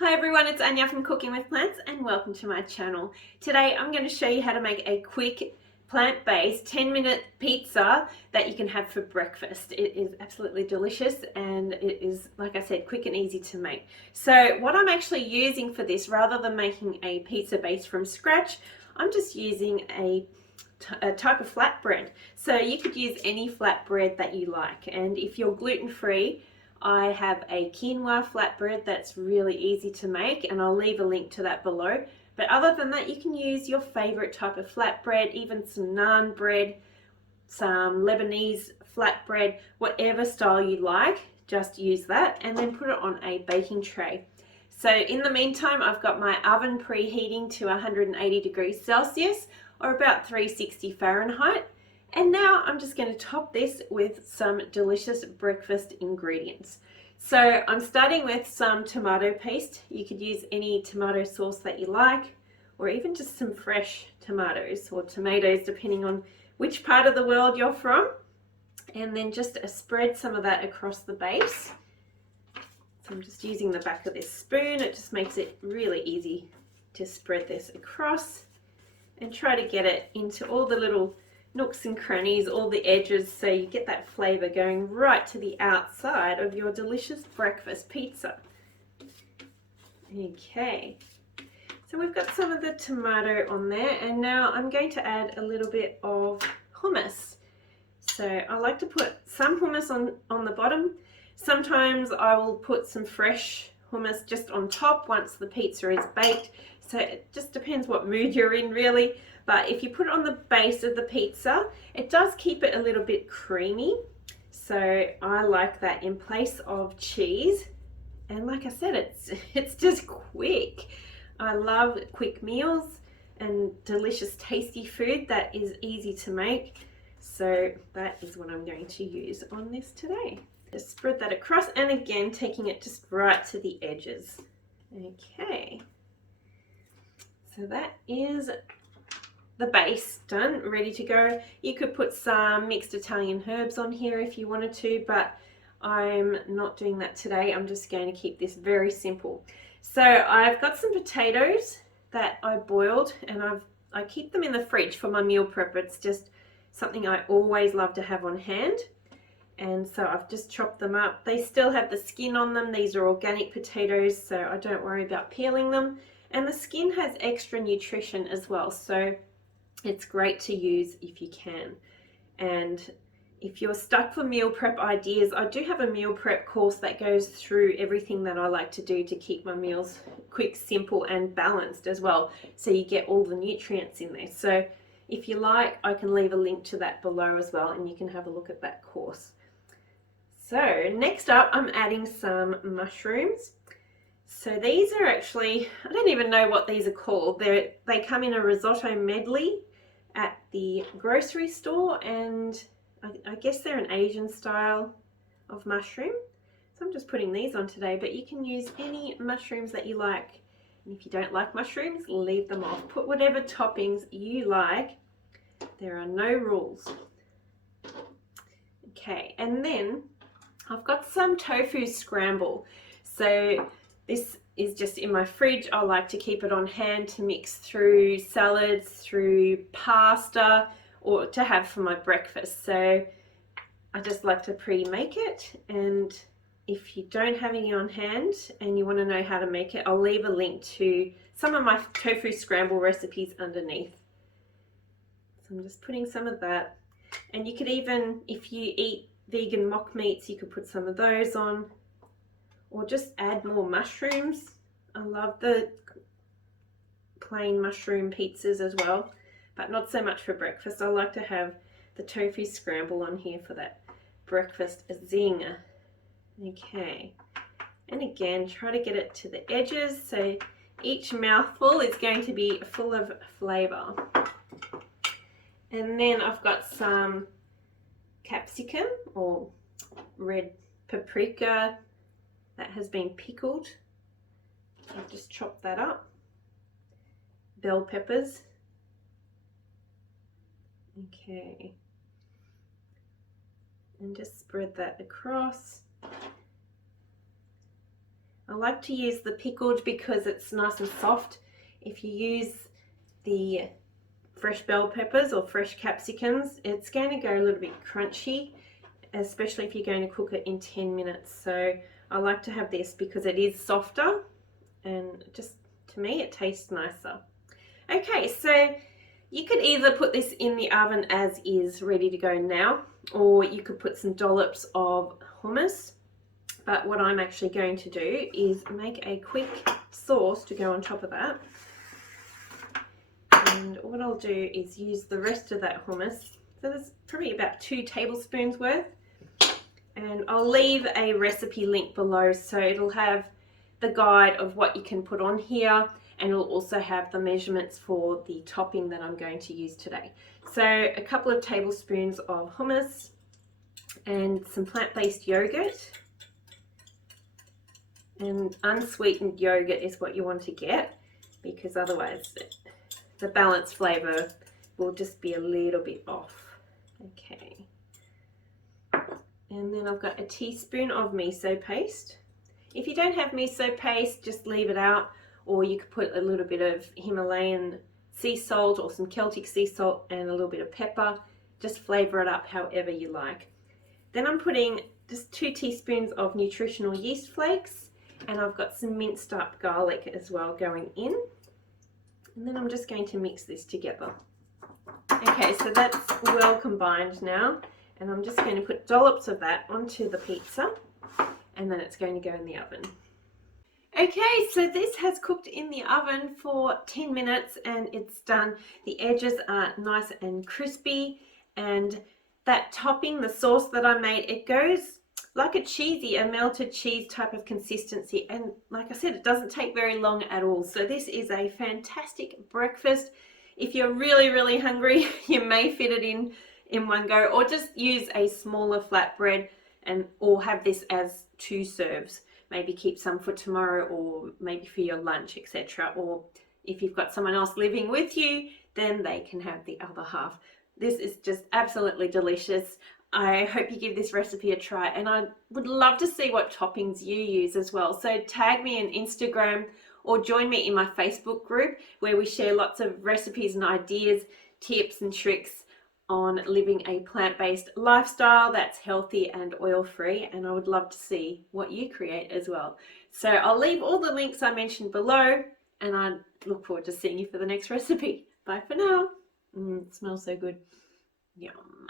Hi everyone, it's Anja from Cooking with Plants and welcome to my channel. Today I'm going to show you how to make a quick plant-based 10-minute pizza that you can have for breakfast. It is absolutely delicious and it is, like I said, quick and easy to make. So what I'm actually using for this, rather than making a pizza base from scratch, I'm just using a type of flatbread. So you could use any flatbread that you like, and if you're gluten-free, I have a quinoa flatbread that's really easy to make, and I'll leave a link to that below. But other than that, you can use your favorite type of flatbread, even some naan bread, some Lebanese flatbread, whatever style you like, just use that and then put it on a baking tray. So in the meantime, I've got my oven preheating to 180 degrees Celsius or about 360 Fahrenheit. And now I'm just going to top this with some delicious breakfast ingredients. So I'm starting with some tomato paste. You could use any tomato sauce that you like, or even just some fresh tomatoes or tomatoes, depending on which part of the world you're from. And then just spread some of that across the base. So I'm just using the back of this spoon. It just makes it really easy to spread this across and try to get it into all the little nooks and crannies, all the edges, so you get that flavor going right to the outside of your delicious breakfast pizza. Okay, so we've got some of the tomato on there, and now I'm going to add a little bit of hummus. So I like to put some hummus on the bottom. Sometimes I will put some fresh hummus just on top once the pizza is baked. So it just depends what mood you're in, really. But if you put it on the base of the pizza, it does keep it a little bit creamy. So I like that in place of cheese. And like I said, it's just quick. I love quick meals and delicious, tasty food that is easy to make. So that is what I'm going to use on this today. Just spread that across, and again, taking it just right to the edges. Okay. So that is the base done, ready to go. You could put some mixed Italian herbs on here if you wanted to, but I'm not doing that today. I'm just going to keep this very simple. So I've got some potatoes that I boiled, and I keep them in the fridge for my meal prep. It's just something I always love to have on hand. And so I've just chopped them up. They still have the skin on them. These are organic potatoes, so I don't worry about peeling them. And the skin has extra nutrition as well, so it's great to use if you can. And if you're stuck for meal prep ideas, I do have a meal prep course that goes through everything that I like to do to keep my meals quick, simple, and balanced as well, so you get all the nutrients in there. So if you like, I can leave a link to that below as well, and you can have a look at that course. So next up, I'm adding some mushrooms. So these are actually, I don't even know what these are called. They come in a risotto medley at the grocery store, and I guess they're an Asian style of mushroom. So I'm just putting these on today, but you can use any mushrooms that you like. And if you don't like mushrooms, leave them off. Put whatever toppings you like. There are no rules. Okay, and then I've got some tofu scramble. So this is just in my fridge. I like to keep it on hand to mix through salads, through pasta, or to have for my breakfast. So I just like to pre-make it, and if you don't have any on hand and you want to know how to make it, I'll leave a link to some of my tofu scramble recipes underneath. So I'm just putting some of that, and you could even, if you eat vegan mock meats, you could put some of those on, or just add more mushrooms. I love the plain mushroom pizzas as well, but not so much for breakfast. I like to have the tofu scramble on here for that breakfast zing. Okay, and again, try to get it to the edges so each mouthful is going to be full of flavor. And then I've got some capsicum or red paprika that has been pickled. I've just chopped that up. Bell peppers. Okay. And just spread that across. I like to use the pickled because it's nice and soft. If you use the fresh bell peppers or fresh capsicums, it's going to go a little bit crunchy, especially if you're going to cook it in 10 minutes. So I like to have this because it is softer and just, to me, it tastes nicer. Okay, so you could either put this in the oven as is, ready to go now, or you could put some dollops of hummus. But what I'm actually going to do is make a quick sauce to go on top of that. And what I'll do is use the rest of that hummus. So there's probably about 2 tablespoons worth. And I'll leave a recipe link below, so it'll have the guide of what you can put on here, and it'll also have the measurements for the topping that I'm going to use today. So a couple of tablespoons of hummus and some plant-based yogurt. And unsweetened yogurt is what you want to get, because otherwise the balanced flavour will just be a little bit off. Okay. And then I've got a teaspoon of miso paste. If you don't have miso paste, just leave it out, or you could put a little bit of Himalayan sea salt or some Celtic sea salt and a little bit of pepper. Just flavour it up however you like. Then I'm putting just 2 teaspoons of nutritional yeast flakes, and I've got some minced up garlic as well going in. And then I'm just going to mix this together. Okay, so that's well combined now, and I'm just going to put dollops of that onto the pizza, and then it's going to go in the oven. Okay, so this has cooked in the oven for 10 minutes and it's done. The edges are nice and crispy, and that topping, the sauce that I made, it goes like a cheesy, a melted cheese type of consistency, and like I said, it doesn't take very long at all. So this is a fantastic breakfast. If you're really hungry, you may fit it in one go, or just use a smaller flatbread or have this as 2 serves. Maybe keep some for tomorrow, or maybe for your lunch, etc. Or if you've got someone else living with you, then they can have the other half. This is just absolutely delicious. I hope you give this recipe a try, and I would love to see what toppings you use as well. So tag me on Instagram or join me in my Facebook group, where we share lots of recipes and ideas, tips and tricks on living a plant-based lifestyle that's healthy and oil-free, and I would love to see what you create as well. So I'll leave all the links I mentioned below, and I look forward to seeing you for the next recipe. Bye for now. It smells so good. Yum.